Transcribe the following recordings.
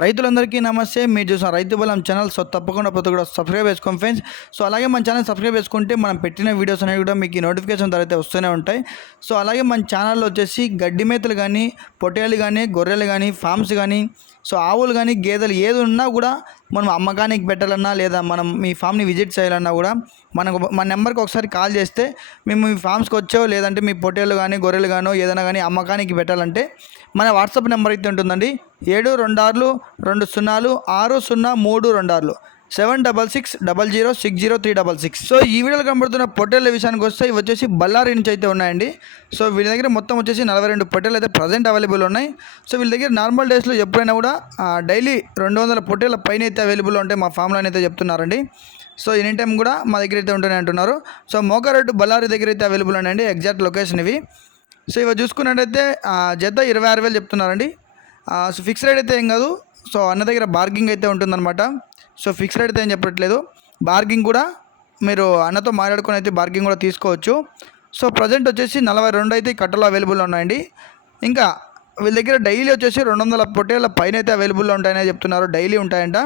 రైతులందరికీ నమస్తే. మీరు చూసిన రైతు బలం ఛానల్ సో తప్పకుండా ప్రతి కూడా సబ్స్క్రైబ్ చేసుకోండి ఫ్రెండ్స్. సో అలాగే మన ఛానల్ సబ్స్క్రైబ్ చేసుకుంటే మనం పెట్టిన వీడియోస్ అనేవి కూడా మీకు నోటిఫికేషన్ ద్వారా వస్తూనే ఉంటాయి. సో అలాగే మన ఛానల్లో వచ్చేసి గడ్డి మేతలు కానీ పొట్టేలు కానీ గొర్రెలు కానీ ఫామ్స్ కానీ సో ఆవులు కానీ గేదెలు ఏది ఉన్నా కూడా మనం అమ్మకానికి పెట్టాలన్నా లేదా మనం మీ ఫామ్ని విజిట్ చేయాలన్నా కూడా మనకు మన నెంబర్కి ఒకసారి కాల్ చేస్తే మేము మీ ఫామ్స్కి వచ్చో లేదంటే మీ పొట్టేలు కానీ గొర్రెలు కానీ ఏదైనా కానీ అమ్మకానికి పెట్టాలంటే మన వాట్సాప్ నెంబర్ అయితే ఉంటుందండి. ఏడు రెండు ఆరులు రెండు సున్నాలు ఆరు సున్నా మూడు రెండు ఆరులు. Seven double six double zero six zero three double six. So ఈ వీడియోలో కనబడుతున్న పొట్టేళ్ళ విషయానికి వస్తే ఇవి వచ్చేసి బళ్ళారి నుంచి అయితే ఉన్నాయండి. సో వీళ్ళ దగ్గర మొత్తం వచ్చేసి నలభై రెండు పొట్టేలు అయితే ప్రజెంట్ అవైలబుల్ ఉన్నాయి. సో వీళ్ళ దగ్గర నార్మల్ డేస్లో ఎప్పుడైనా కూడా డైలీ రెండు వందల పొట్టేల పైన అయితే అవైలబుల్ ఉంటాయి మా ఫామ్లో అయితే చెప్తున్నారండి. సో ఎనీ టైం కూడా మా దగ్గర అయితే ఉంటూనే అంటున్నారు. సో మోకారెడ్డి బళ్ళారి దగ్గర అయితే అవైలబుల్ ఉన్నాయండి ఎగ్జాక్ట్ లొకేషన్ ఇవి. సో ఇవి చూసుకున్నట్టయితే జత ఇరవై ఆరు వేలు చెప్తున్నారండి. సో ఫిక్స్ రేట్ అయితే ఏం కాదు. సో అన్న దగ్గర బార్గింగ్ అయితే ఉంటుందన్నమాట. సో ఫిక్స్ రేట్ అయితే ఏం చెప్పట్లేదు. బార్గింగ్ కూడా మీరు అన్నతో మాట్లాడుకొని అయితే బార్గింగ్ కూడా తీసుకోవచ్చు. సో ప్రజెంట్ వచ్చేసి నలభై రెండు అయితే కట్టలు అవైలబుల్ ఉన్నాయండి. ఇంకా వీళ్ళ దగ్గర డైలీ వచ్చేసి రెండు వందల పొట్టేల పైన అయితే అవైలబుల్లో ఉంటాయని చెప్తున్నారు. డైలీ ఉంటాయంట.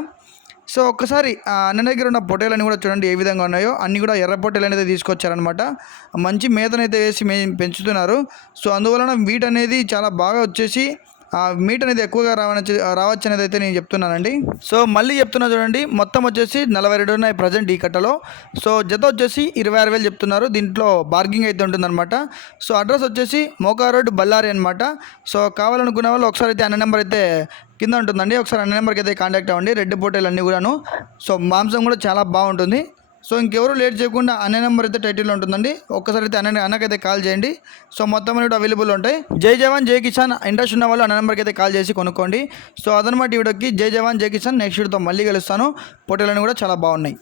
సో ఒక్కసారి ఆ అన్న దగ్గర ఉన్న పొట్టేలని కూడా చూడండి ఏ విధంగా ఉన్నాయో. అన్నీ కూడా ఎర్ర పొట్టేలు అనేది తీసుకొచ్చారనమాట మంచి మేతనైతే వేసి మే పెంచుతున్నారు. సో అందువలన వీట్ అనేది చాలా బాగా వచ్చేసి మీట్ అనేది ఎక్కువగా రావచ్చు రావచ్చు అనేది అయితే నేను చెప్తున్నానండి. సో మళ్ళీ చెప్తున్నా చూడండి మొత్తం వచ్చేసి నలభై రెండు ఉన్నాయి ప్రజెంట్ ఈ కట్టలో. సో జత వచ్చేసి ఇరవై ఆరు వేలు చెప్తున్నారు దీంట్లో బార్గింగ్ అయితే ఉంటుందన్నమాట. సో అడ్రస్ వచ్చేసి మోకా రోడ్ బళ్ళారి అనమాట సో కావాలనుకునే వాళ్ళు ఒకసారి అయితే అన్న నెంబర్ అయితే కింద ఉంటుందండి ఒకసారి అన్న నెంబర్కి అయితే కాంటాక్ట్ అవ్వండి రెడ్ పోటీలు అన్నీ కూడాను. సో మాంసం కూడా చాలా బాగుంటుంది. సో ఇంకెవరు లేట్ చేయకుండా అనే నెంబర్ అయితే టైటిల్ ఉంటుందండి. ఒక్కసారి అయితే అన్న అన్నకైతే కాల్ చేయండి. సో మొత్తం అనేవి అవైలబుల్ ఉంటాయి. జై జవాన్ జై కిసాన్ ఇంట్రెస్ట్ ఉన్న వాళ్ళు అన్న నెంబర్కి అయితే కాల్ చేసి కొనుక్కోండి. సో అదనమాట ఈ వీడియోకి. జై జవాన్ జై కిసాన్. నెక్స్ట్ వీడియోతో మళ్ళీ కలుస్తాను. పొట్టేలను కూడా చాలా బాగున్నాయి.